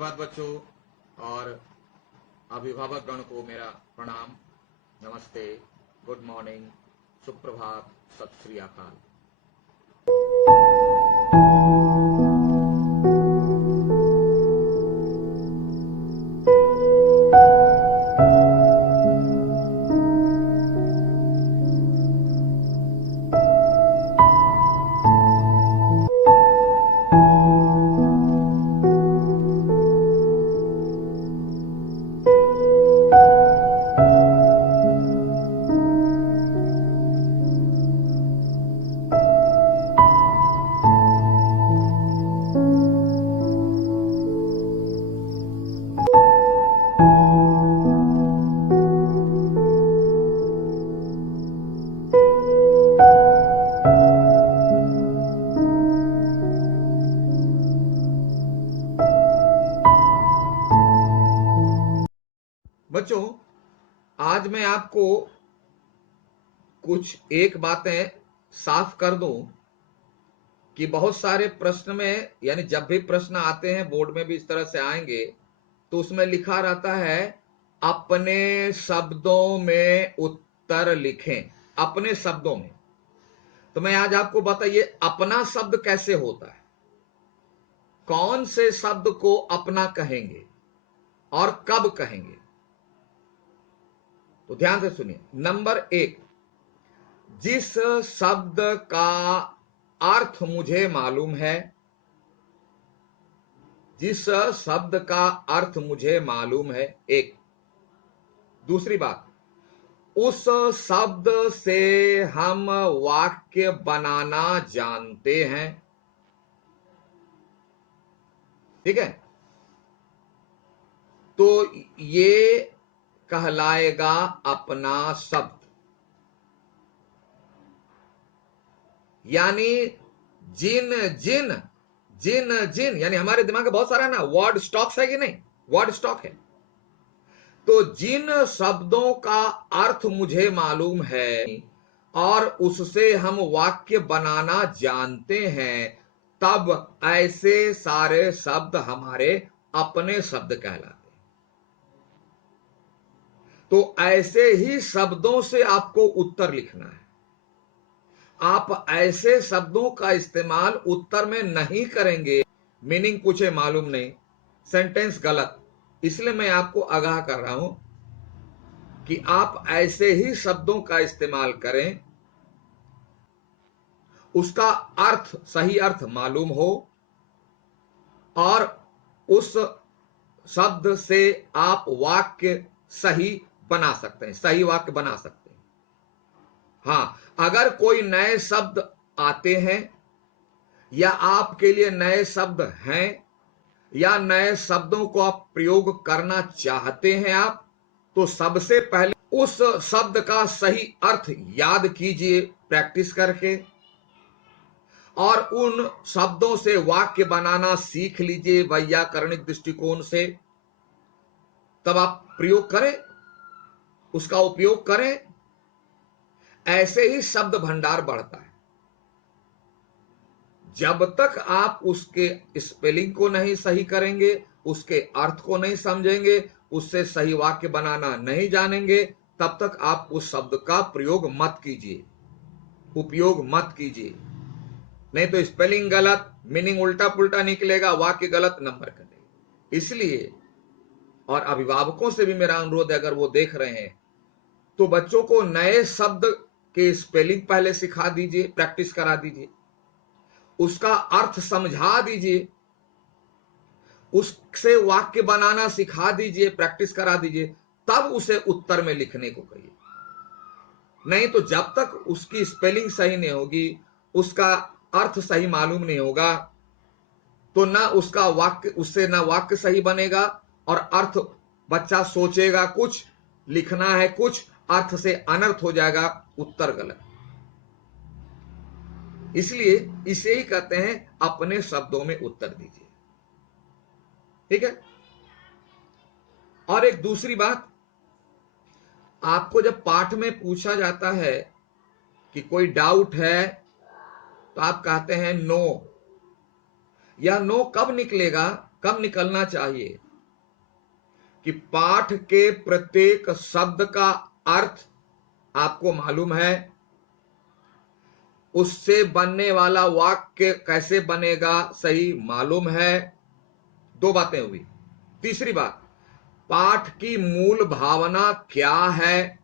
सुप्रभात बच्चों और अभिभावक गण को मेरा प्रणाम, नमस्ते, गुड मॉर्निंग, सुप्रभात, सत श्री अकाल। बच्चों, आज मैं आपको कुछ एक बातें साफ कर दूं कि बहुत सारे प्रश्न में, यानी जब भी प्रश्न आते हैं बोर्ड में भी इस तरह से आएंगे तो उसमें लिखा रहता है अपने शब्दों में उत्तर लिखें, अपने शब्दों में। तो मैं आज आपको बताइए अपना शब्द कैसे होता है, कौन से शब्द को अपना कहेंगे और कब कहेंगे। तो ध्यान से सुनिए। नंबर 1, जिस शब्द का अर्थ मुझे मालूम है, जिस शब्द का अर्थ मुझे मालूम है, एक। दूसरी बात, उस शब्द से हम वाक्य बनाना जानते हैं। ठीक है, तो ये कहलाएगा अपना शब्द। यानी जिन जिन जिन जिन, यानी हमारे दिमाग में बहुत सारा ना वर्ड स्टॉक्स है कि नहीं, वर्ड स्टॉक है। तो जिन शब्दों का अर्थ मुझे मालूम है और उससे हम वाक्य बनाना जानते हैं, तब ऐसे सारे शब्द हमारे अपने शब्द कहलाते हैं। तो ऐसे ही शब्दों से आपको उत्तर लिखना है। आप ऐसे शब्दों का इस्तेमाल उत्तर में नहीं करेंगे, मीनिंग पूछे मालूम नहीं, सेंटेंस गलत। इसलिए मैं आपको आगाह कर रहा हूं कि आप ऐसे ही शब्दों का इस्तेमाल करें, उसका अर्थ, सही अर्थ मालूम हो और उस शब्द से आप वाक्य सही बना सकते हैं, सही वाक्य बना सकते हैं। हां, अगर कोई नए शब्द आते हैं या आपके लिए नए शब्द हैं या नए शब्दों को आप प्रयोग करना चाहते हैं आप, तो सबसे पहले उस शब्द का सही अर्थ याद कीजिए प्रैक्टिस करके, और उन शब्दों से वाक्य बनाना सीख लीजिए वैयाकरणिक दृष्टिकोण से। तब आप प्रयोग करें, उसका उपयोग करें। ऐसे ही शब्द भंडार बढ़ता है। जब तक आप उसके स्पेलिंग को नहीं सही करेंगे, उसके अर्थ को नहीं समझेंगे, उससे सही वाक्य बनाना नहीं जानेंगे, तब तक आप उस शब्द का प्रयोग मत कीजिए, उपयोग मत कीजिए। नहीं तो स्पेलिंग गलत, मीनिंग उल्टा पुल्टा निकलेगा, वाक्य गलत नंबर कटेगा। इसलिए, और अभिभावकों से भी मेरा अनुरोध है, अगर वो देख रहे हैं तो बच्चों को नए शब्द के स्पेलिंग पहले सिखा दीजिए, प्रैक्टिस करा दीजिए, उसका अर्थ समझा दीजिए, उससे वाक्य बनाना सिखा दीजिए, प्रैक्टिस करा दीजिए, तब उसे उत्तर में लिखने को कहिए। नहीं तो जब तक उसकी स्पेलिंग सही नहीं होगी, उसका अर्थ सही मालूम नहीं होगा, तो ना उसका वाक्य, उससे ना वाक्य सही बनेगा और अर्थ, बच्चा सोचेगा कुछ, लिखना है कुछ, अर्थ से अनर्थ हो जाएगा, उत्तर गलत। इसलिए इसे ही कहते हैं अपने शब्दों में उत्तर दीजिए। ठीक है। और एक दूसरी बात, आपको जब पाठ में पूछा जाता है कि कोई डाउट है, तो आप कहते हैं नो। यह नो कब निकलेगा? कब निकलना चाहिए कि पाठ के प्रत्येक शब्द का अर्थ आपको मालूम है, उससे बनने वाला वाक्य कैसे बनेगा सही मालूम है। दो बातें हुई। तीसरी बात, पाठ की मूल भावना क्या है,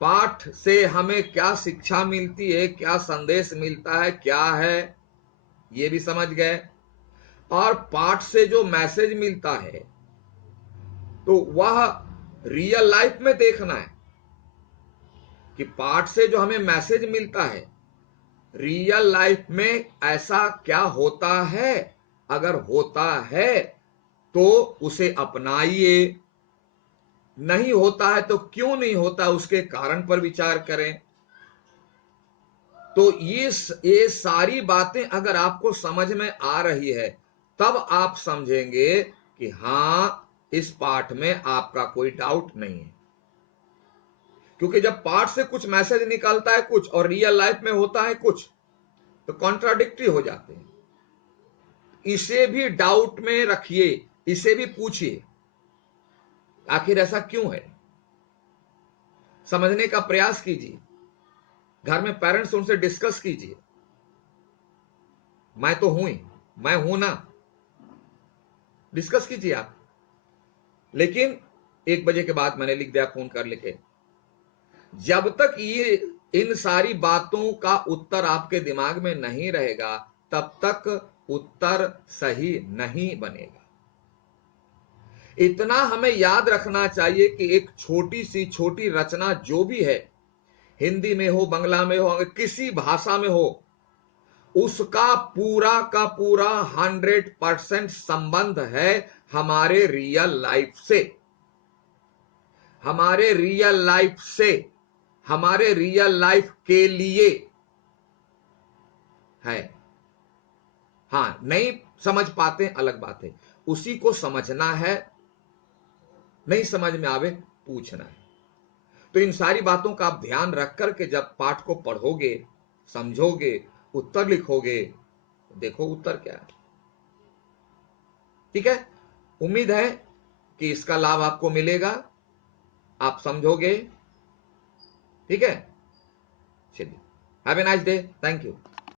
पाठ से हमें क्या शिक्षा मिलती है, क्या संदेश मिलता है, क्या है, ये भी समझ गए। और पाठ से जो मैसेज मिलता है तो वह रियल लाइफ में देखना है कि पाठ से जो हमें मैसेज मिलता है रियल लाइफ में ऐसा क्या होता है। अगर होता है तो उसे अपनाइए, नहीं होता है तो क्यों नहीं होता उसके कारण पर विचार करें। तो ये सारी बातें अगर आपको समझ में आ रही है तब आप समझेंगे कि हां, इस पाठ में आपका कोई डाउट नहीं है। क्योंकि जब पाठ से कुछ मैसेज निकलता है कुछ और रियल लाइफ में होता है कुछ, तो कॉन्ट्राडिक्टरी हो जाते हैं। इसे भी डाउट में रखिए, इसे भी पूछिए आखिर ऐसा क्यों है, समझने का प्रयास कीजिए। घर में पेरेंट्स उनसे डिस्कस कीजिए। मैं तो हूं ही, मैं हूं ना, डिस्कस कीजिए आप। लेकिन 1 बजे के बाद मैंने लिख दिया फोन कर लेके, जब तक ये इन सारी बातों का उत्तर आपके दिमाग में नहीं रहेगा तब तक उत्तर सही नहीं बनेगा। इतना हमें याद रखना चाहिए कि एक छोटी सी छोटी रचना जो भी है, हिंदी में हो, बांग्ला में हो, किसी भाषा में हो, उसका पूरा का पूरा 100% संबंध है हमारे रियल लाइफ से, हमारे रियल लाइफ से, हमारे रियल लाइफ के लिए है। हां, नहीं समझ पाते अलग बात है, उसी को समझना है, नहीं समझ में आवे पूछना है। तो इन सारी बातों का आप ध्यान रख करके जब पाठ को पढ़ोगे, समझोगे, उत्तर लिखोगे, देखो उत्तर क्या है। ठीक है, उम्मीद है कि इसका लाभ आपको मिलेगा, आप समझोगे। ठीक है, चलिए, have a nice day, thank you.